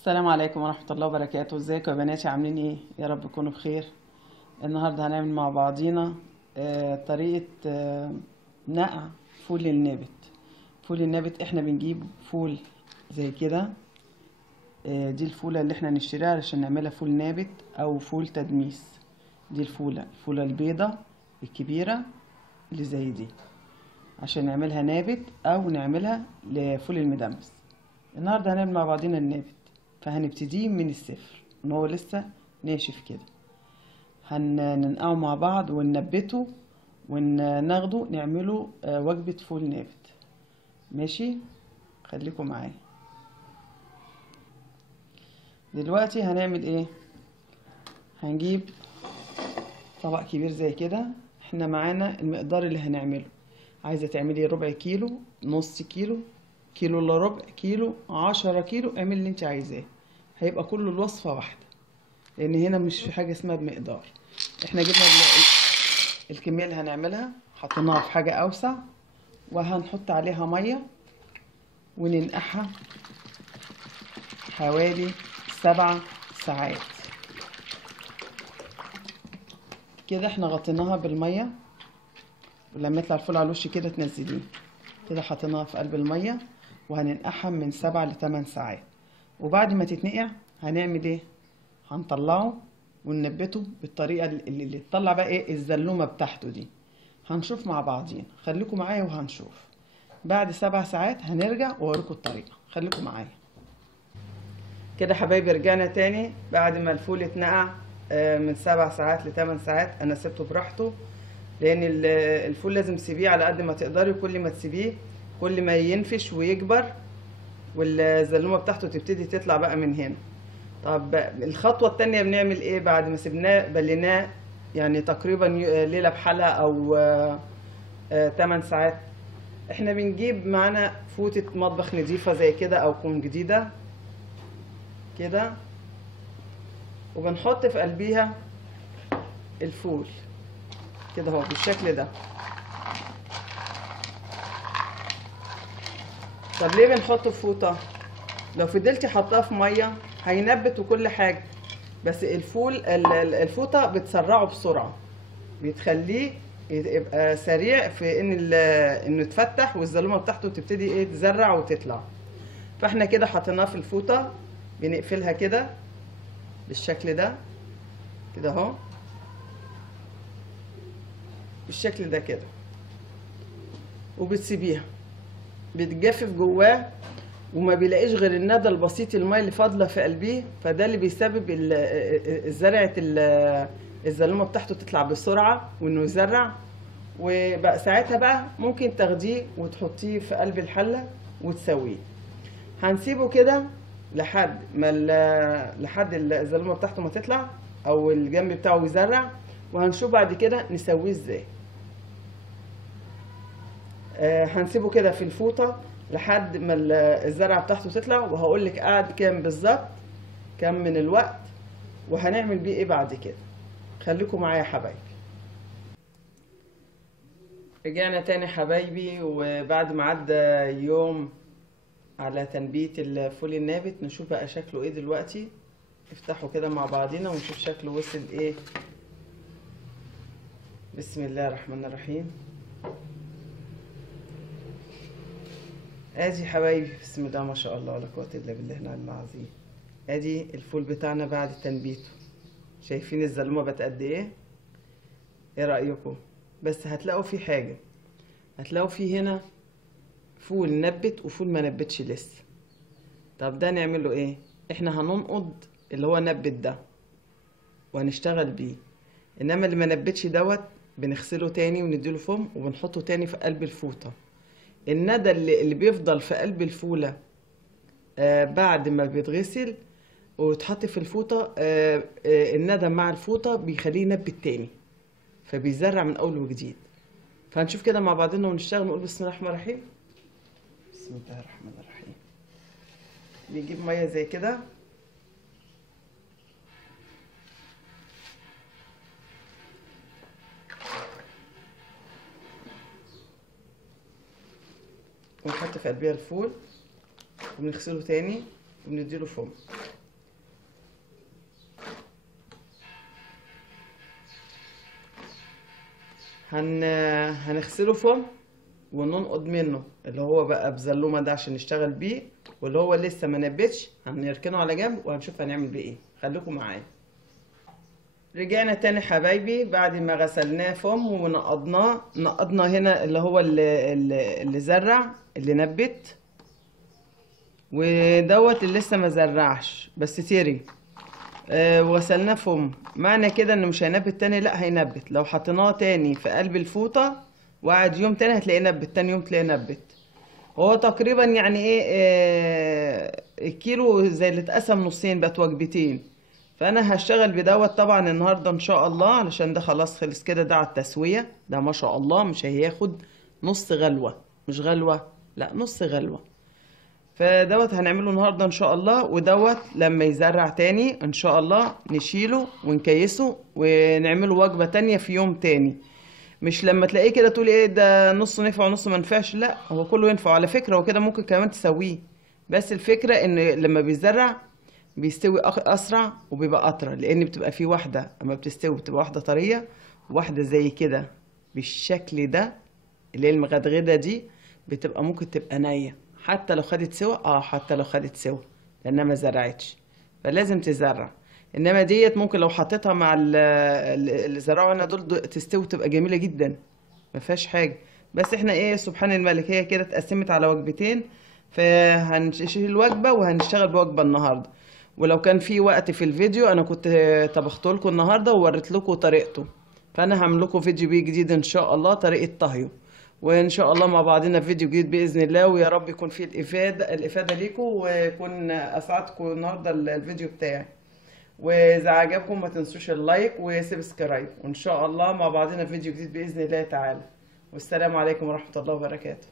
السلام عليكم ورحمة الله وبركاته. ازيكم يا بناتي؟ عاملين ايه؟ يا رب تكونوا بخير. النهاردة هنعمل مع بعضينا طريقة نقع فول النابت. فول النابت احنا بنجيب فول زي كده. دي الفولة اللي احنا نشتريها علشان نعملها فول نابت او فول تدميس. دي الفولة البيضة الكبيرة اللي زي دي عشان نعملها نابت او نعملها لفول المدمس. النهاردة هنعمل مع بعضينا النابت، فهنبتديه من الصفر ان هو لسه ناشف كده. هننقعه مع بعض وننبته وناخده نعمله وجبة فول نابت. ماشي، خليكم معايا. دلوقتي هنعمل ايه؟ هنجيب طبق كبير زي كده. احنا معانا المقدار اللي هنعمله. عايزة تعملي ربع كيلو، نص كيلو، كيلو الا ربع، كيلو، 10 كيلو، اعملي اللي انت عايزاه. هيبقى كل الوصفة واحدة، لان هنا مش في حاجة اسمها بمقدار. احنا جبنا الكمية اللي هنعملها، حطيناها في حاجة اوسع، وهنحط عليها مية وننقعها حوالي 7 ساعات كده. احنا غطيناها بالمية، ولما يطلع الفول على الوش كده تنزليه كده. حطيناها في قلب المية وهننقعها من 7 ل 8 ساعات. وبعد ما تتنقع هنعمل ايه؟ هنطلعه وننبته بالطريقة اللي تطلع بقى ايه الزلومة بتاعته دي. هنشوف مع بعضين، خليكم معايا وهنشوف. بعد 7 ساعات هنرجع واوريكم الطريقة، خليكم معايا كده. حبايبي رجعنا تاني بعد ما الفول اتنقع من 7 ساعات ل 8 ساعات. انا سبته براحته، لان الفول لازم تسيبيه على قد ما تقدري. كل ما تسيبيه كل ما ينفش ويكبر، والزلومه بتاعته تبتدي تطلع بقى من هنا. طب الخطوه التانية بنعمل ايه بعد ما سيبناه بليناه؟ يعني تقريبا ليله بحالها او 8 ساعات. احنا بنجيب معانا فوطه مطبخ نظيفه زي كده او كون جديده كده، وبنحط في قلبيها الفول كده اهو بالشكل ده. طب ليه بنحطه في فوطه؟ لو فضلتي حطاه في ميه هينبت وكل حاجه، بس الفوطه بتسرعه بسرعه، بتخليه يبقى سريع في انه يتفتح والزلومه بتاعته تبتدي ايه تزرع وتطلع. فاحنا كده حطيناه في الفوطه، بنقفلها كده بالشكل ده كده اهو، بالشكل ده كده، وبتسيبيها بتجفف جواه، وما بيلاقيش غير الندى البسيط، الماء اللي فاضله في قلبيه. فده اللي بيسبب زرعه الزلومه بتاعته تطلع بسرعه وانه يزرع. وبقى ساعتها بقى ممكن تاخديه وتحطيه في قلب الحله وتسويه. هنسيبه كده لحد الزلومه بتاعته ما تطلع او الجنب بتاعه يزرع، وهنشوف بعد كده نسويه ازاي. هنسيبه كده في الفوطه لحد ما الزرعه بتاعته تطلع، وهقول لك قعد كام بالظبط، كام من الوقت، وهنعمل بيه ايه بعد كده. خليكم معايا يا حبايبي. رجعنا تاني حبايبي، وبعد ما عدى يوم على تنبيت الفول النابت نشوف بقى شكله ايه دلوقتي. افتحوا كده مع بعضينا ونشوف شكله وصل ايه. بسم الله الرحمن الرحيم. ادي حبايبي بسم الله ما شاء الله ولا قوه الا بالله العلي العظيم. ادي الفول بتاعنا بعد تنبيته. شايفين الزلمه بقت قد ايه؟ ايه رايكم؟ بس هتلاقوا في حاجه، هتلاقوا في هنا فول نبت وفول ما نبتش لسه. طب ده نعمل له ايه؟ احنا هننقض اللي هو نبت ده وهنشتغل بيه، انما اللي ما نبتش دوت بنغسله تاني ونديله فم وبنحطه تاني في قلب الفوطه. الندى اللي بيفضل في قلب الفوله بعد ما بيتغسل ويتحط في الفوطه، الندى مع الفوطه بيخليه ينبت تاني، فبيزرع من اول وجديد. فهنشوف كده مع بعضنا ونشتغل. نقول بسم الله الرحمن الرحيم. بسم الله الرحمن الرحيم. بنجيب ميه زي كده ونحط في قلبها الفول وبنغسله تاني وبنديله فم. هنغسله فم وننقض منه اللي هو بقى بزلومه ده عشان نشتغل بيه، واللي هو لسه ما نبتش هنركنه على جنب وهنشوف هنعمل بيه ايه. خليكم معايا. رجعنا تاني حبايبي بعد ما غسلناه فم ونقضناه. نقضنا هنا اللي هو اللي زرع اللي نبت، ودوت اللي لسه ما زرعش بس تيري. وغسلناه فم، معنى كده انه مش هينبت تاني، لا هينبت. لو حطيناه تاني في قلب الفوطة وقعد يوم تاني هتلاقيه نبت، تاني يوم تلاقيه نبت. هو تقريبا يعني ايه الكيلو زي اللي اتقسم نصين بقت وجبتين. فانا هشتغل بدوت طبعا النهارده ان شاء الله، علشان ده خلاص خلص كده، ده على التسوية. ده ما شاء الله مش هياخد نص غلوة، مش غلوة، لا نص غلوة. فدوت هنعمله النهارده ان شاء الله. ودوت لما يزرع تاني ان شاء الله نشيله ونكيسه ونعمله وجبة تانية في يوم تاني. مش لما تلاقيه كده تقولي ايه ده نص نفع ونص ما نفعش، لا هو كله ينفع على فكرة. وكده ممكن كمان تسويه، بس الفكرة ان لما بيزرع بيستوي اسرع وبيبقى اطرى، لان بتبقى فيه واحدة اما بتستوي بتبقى واحدة طرية وواحدة زي كده بالشكل ده اللي هي المغدغدة دي بتبقى ممكن تبقى نية. حتى لو خدت سوا حتى لو خدت سوا لانها ما زرعتش، فلازم تزرع. انما ديت ممكن لو حطيتها مع اللي زرعوا هنا دول تستوي تبقى جميله جدا، ما فيهاش حاجه. بس احنا ايه سبحان الملك، هي كده اتقسمت على وجبتين، فهنشيل وجبه وهنشتغل بوجبه النهارده. ولو كان في وقت في الفيديو انا كنت طبخت لكم النهارده ووريت لكم طريقته، فانا هعمل لكم فيديو بيه جديد ان شاء الله طريقه طهيه. وان شاء الله مع بعضنا في فيديو جديد باذن الله، ويا رب يكون فيه الافاده ليكم، ويكون اسعدكم النهارده الفيديو بتاعي. واذا عجبكم ما تنسوش اللايك وسبسكرايب، وان شاء الله مع بعضنا في فيديو جديد باذن الله تعالى. والسلام عليكم ورحمه الله وبركاته.